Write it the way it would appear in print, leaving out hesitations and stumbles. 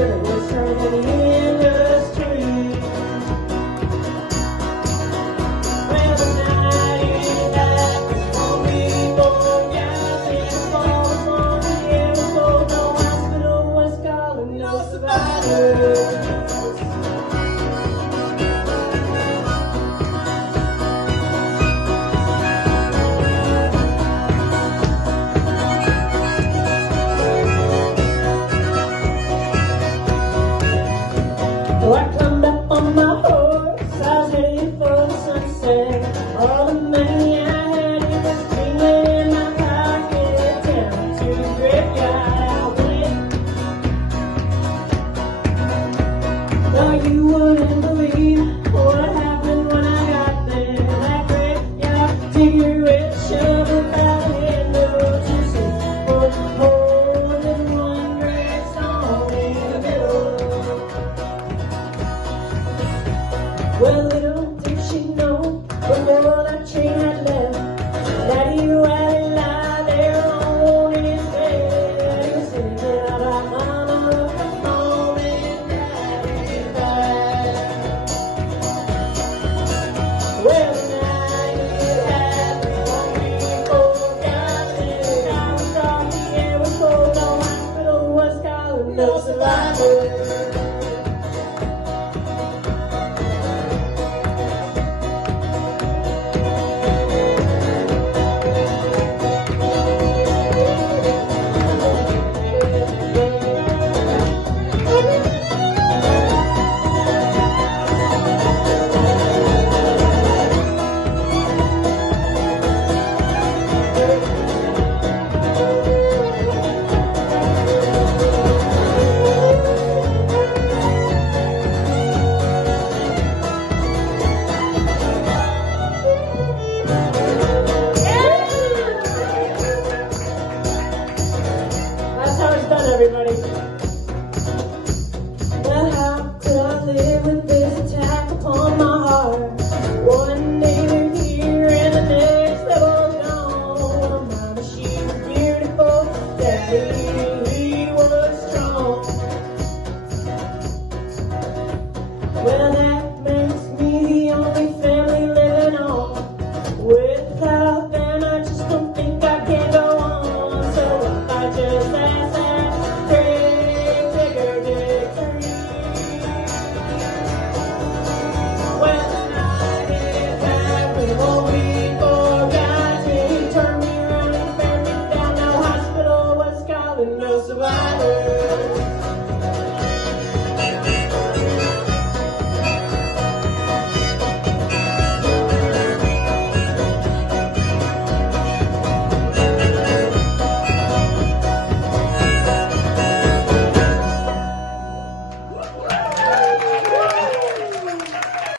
bird was hanging in the street. Well, the night is that only more gases fall upon the air. So no hospital was calling, no survivors. So I climbed up on my horse, I was headed for the sunset. All the money I had, it was streaming in my pocket. Down to the graveyard I went. No, you wouldn't believe what happened when I got there. That graveyard cigarette shovel out of window to sit for more than one great song in the middle. Well, little did she know, before that train had left, that he had lie there on his bed. He was sitting there like, Mama, look, I'm home and Daddy's back. Well, the night it happened, 1, 3, 4 guys in the town thought the air was cold, no hospital was calling, no survivors. That's how it's done, everybody.